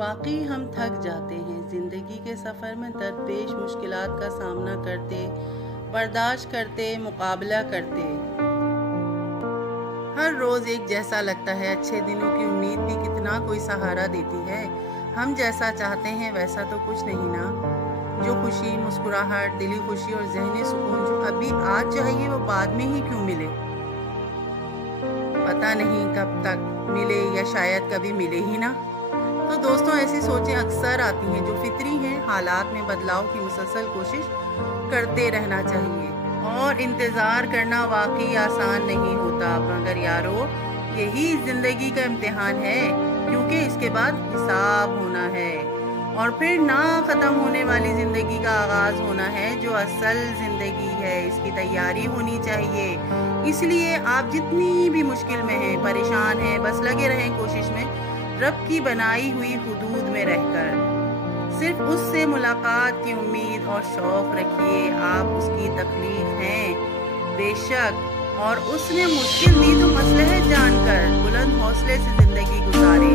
واقعی ہم تھک جاتے ہیں زندگی کے سفر میں درپیش مشکلات کا سامنا کرتے، برداشت کرتے، مقابلہ کرتے۔ ہر روز ایک جیسا لگتا ہے، اچھے دنوں کی امید بھی کتنا کوئی سہارا دیتی ہے۔ ہم جیسا چاہتے ہیں ویسا تو کچھ نہیں نا۔ جو خوشی، مسکراہٹ، دلی خوشی اور ذہنی سکون جو ابھی آج چاہیے وہ بعد میں ہی کیوں ملے؟ پتہ نہیں کب تک ملے یا شاید کبھی ملے ہی نہ۔ تو دوستوں، ایسی سوچیں اکثر آتی ہیں جو فطری ہیں۔ حالات میں بدلاؤ کی مسلسل کوشش کرتے رہنا چاہیے، اور انتظار کرنا واقعی آسان نہیں ہوتا، مگر یارو یہی زندگی کا امتحان ہے، کیونکہ اس کے بعد حساب ہونا ہے، اور پھر نہ ختم ہونے والی زندگی کا آغاز ہونا ہے جو اصل زندگی ہے۔ اس کی تیاری ہونی چاہیے۔ اس لیے آپ جتنی بھی مشکل میں ہیں، پریشان ہیں، بس لگے رہیں کوشش میں، رب کی بنائی ہوئی حدود میں رہ کر صرف اس سے ملاقات کی امید اور شوق رکھیے۔ آپ اس کی تخلیق ہیں بے شک، اور اس نے مشکل دی تو مصلحت جان کر بلند حوصلے سے زندگی گزارے۔